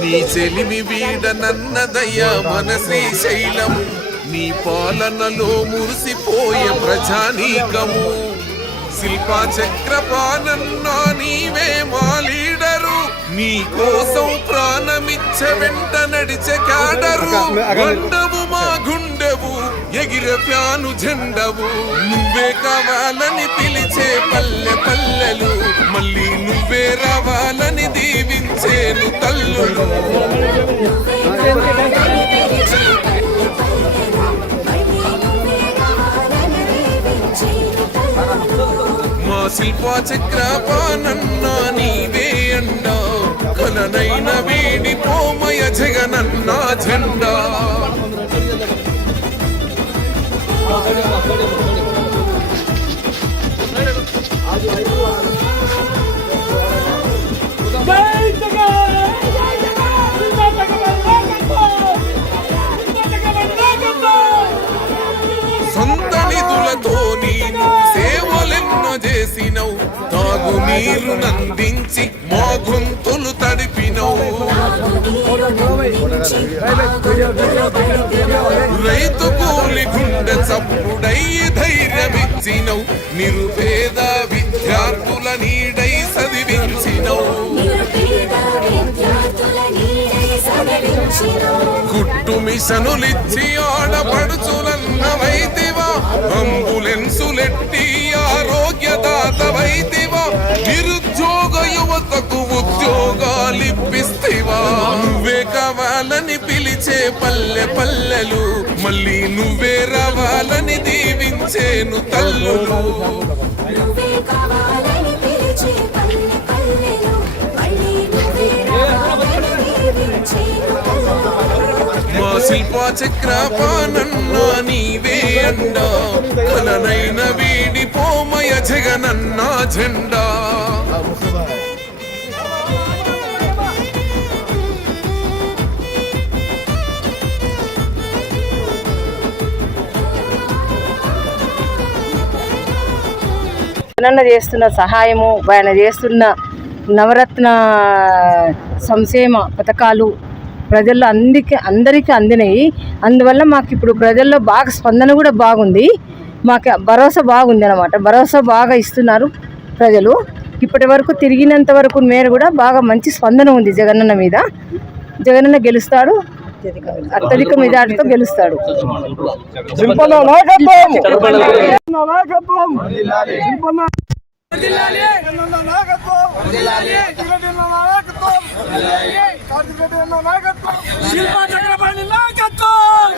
నీ చెలిమి వీడనన్నదయ్యా మన శ్రీశైలం నీ పాలనలో మురిసిపోయే ప్రజానీకము. శిల్పా చక్రపానన్నా నీవే మా లీడరు నీ కోసం ప్రాణమిచ్చ వెంట నడిచే కాడరు మా గుండెవు ఎగిరే ప్యాను జెండవు. నువ్వే కావాలని పిలిచే పల్లె పల్లెలు మళ్ళీ నువ్వే రావాలని దీవించేను తల్లులు. మా శిల్పా చక్రపానన్నా నీవే అండా. కలనైన వేడి పోమయ జగనన్నా జెండా. చేసినవు. తాగు నీరు నందించి మా గొంతులు తడిపినవు. రైతు కూలి గుండె చప్పుడై ధైర్యమిచ్చినవు. నిరుపేద నీడై చదివించినవు. గుట్టు మిషనులిచ్చి ఆడపడుచులన్న వైదివా అంబులెన్సులెట్టి ఆరోగ్యదాత వైదివా నిరుద్యోగ యువతకు ఉద్యోగాలిప్పిస్తివా. నువ్వే కావాలని పిలిచే పల్లె పల్లెలు మళ్ళీ నువ్వే రావాలని దీవించేను తల్లులు. మా శిల్పా చక్రపానన్నా నీవే అండా. కలనైన వీడి పోమయ జగనన్నా జెండా. జగనన్న చేస్తున్న సహాయము ఆయన చేస్తున్న నవరత్న సంక్షేమ పథకాలు ప్రజల్లో అందరికి అందరికీ అందినాయి అందువల్ల మాకు ఇప్పుడు ప్రజల్లో బాగా స్పందన కూడా బాగుంది. మాకు భరోసా బాగుంది అనమాట భరోసా బాగా ఇస్తున్నారు ప్రజలు. ఇప్పటి వరకు తిరిగినంత వరకు మేర కూడా బాగా మంచి స్పందన ఉంది జగనన్న మీద. జగనన్న గెలుస్తాడు. అత్యధిక మెజార్టీతో గెలుస్తాడు. నాయకత్వం నాయకత్వం. కార్తిక్ రెడ్డి అన్న నాయకత్వం శిల్పా చక్రపాణి నాయకత్వం